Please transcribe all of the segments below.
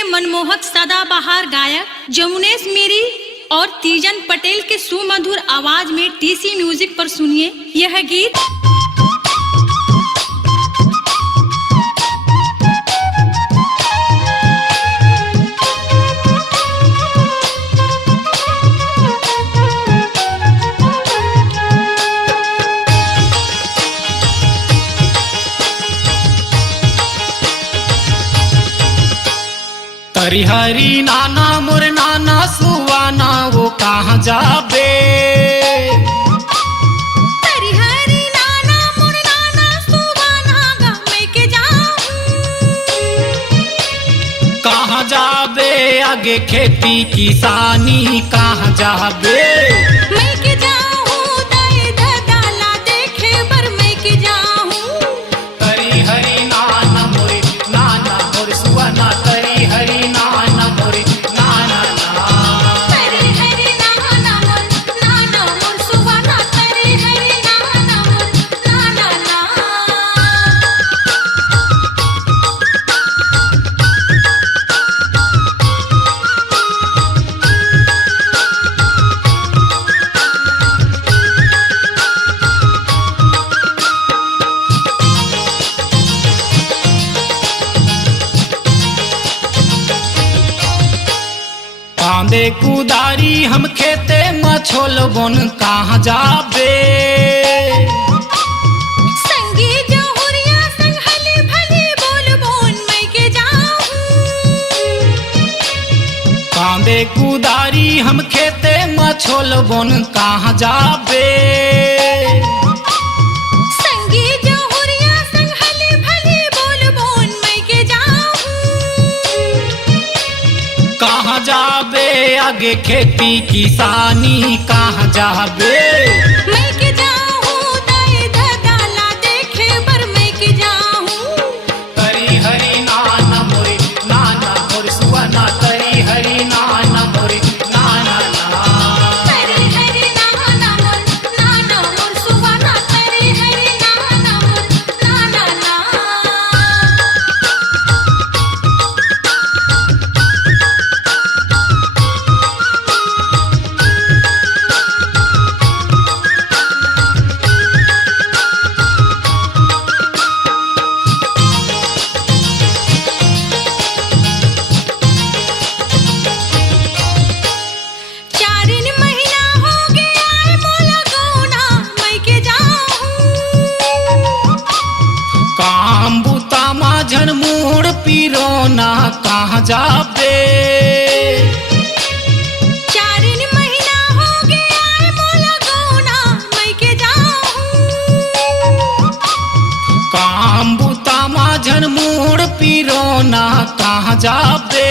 के मनमोहक सदाबहार गायक जमुनेश मेरी और तीजन पटेल के सुमधुर आवाज में टीसी म्यूजिक पर सुनिए यह गीत। हरी हरी नाना मोर नाना सुवाना वो कहाँ जाबे। हरी हरी नाना मोर नाना सुवाना गा मैं के जाऊं। कहाँ जाबे आगे खेती किसानी कहाँ जाबे। मैं के जाऊं दाए दाला देखे बर मैं के जाऊं। हरी हरी नाना मोर सुवाना हरी हरी कांदे कुदारी हम खेते मछोल बन कहाँ जाबे। संगी जहुरिया संग हली भली बोल बोन मैं के जाऊं। कांदे कुदारी हम खेते मछोल बन कहाँ जाबे। संगी जहुरिया संग हली भली बोल बोन मैं के जाऊं। कहाँ जाबे आगे खेती किसानी कहाँ जाबे। मैं के जाऊं दाए दाला देखे बर मैं के जाऊं। हरी हरी नाना मोर सुवाना हरी हरी नाना मोर नाना हरी हरी नाना मोर सुवाना हरी हरी नाना मोर नाना। झन मूड पीरोना कहाँ जाबे। 4 महीना हो गया है मोला गौना मैं के जाऊं। काम बुता माझन मूड पीरोना कहाँ जाबे।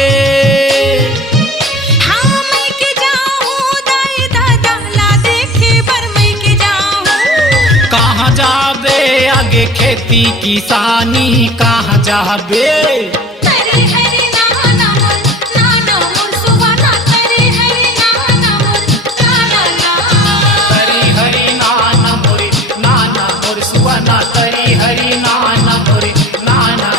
हाँ मैं के जाऊं दाए दाला देखे बर मैं के जाऊं। कहाँ जाबे आगे खेती किसानी कहाँ जाबे। हरी हरी नाना मोर सुवाना हरी हरी नाना मोर नाना। हरी हरी नाना मोर सुवाना हरी हरी नाना मोर नाना।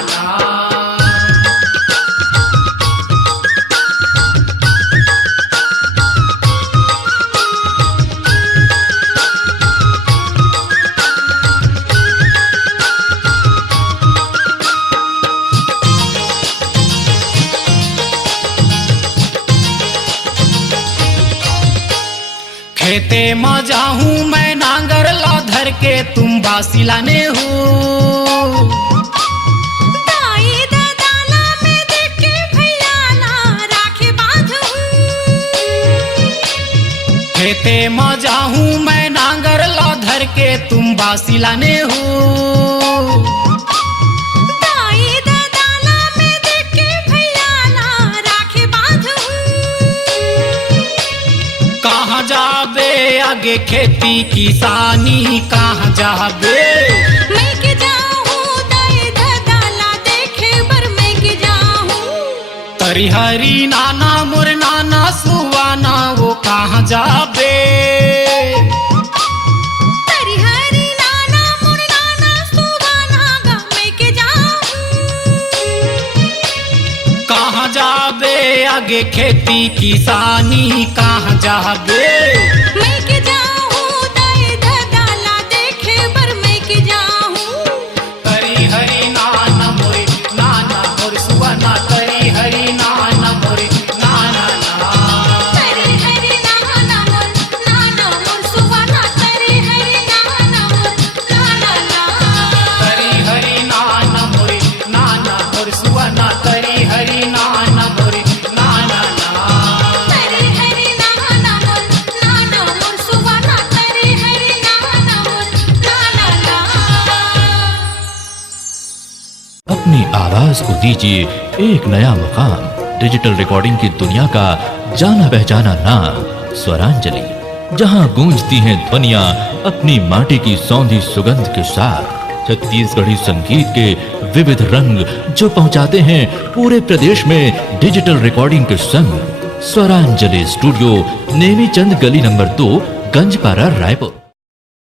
खेते में जाहूँ मैं नांगर ला धर के तुम बासी लाने हो। दाई दाला में देख के भैया ला राखे बांधू। खेते में जाहूँ मैं नांगर ला धर के तुम बासी लाने हो। दाई दाला में देख के भैया ला राखे बांधू। कहाँ जाबे आगे खेती किसानी कहाँ जाबे। मैं के जाऊं दाए दाला देखे बर मैं के जाऊं। हरी हरी नाना मोर नाना सुवाना वो कहाँ जाबे। हरी हरी नाना मोर नाना सुवाना गा मैं के जाऊं। कहाँ जा करेगे खेती किसानी कहाँ जागे। मैं के जाऊँ दाए दाला देखे बर मैं के जाऊँ। तरी हरी नाना मोरे नाना मोर सुवना तरी हरी नाना मोरे नाना ना। तरी हरी नाना मोर सुवना तरी हरी नाना मोर नाना ना। तरी हरी नाना मोरे नाना मोर सुवना तरी हरी नाना मोरे नाना ना। तरी हरी नाना मोर सुवना तरी हरी नाना मोर नाना ना। अपनी आवाज को दीजिए एक नया मुकाम। डिजिटल रिकॉर्डिंग की दुनिया का जाना पहचाना नाम स्वरांजलि, जहां गूंजती हैं ध्वनियां अपनी माटी की सौंधी सुगंध के साथ। छत्तीसगढ़ी संगीत के विविध रंग जो पहुंचाते हैं पूरे प्रदेश में डिजिटल रिकॉर्डिंग के संग। स्वरांजलि स्टूडियो, नेमीचंद गली नंबर 2, गंजपारा, रायपुर।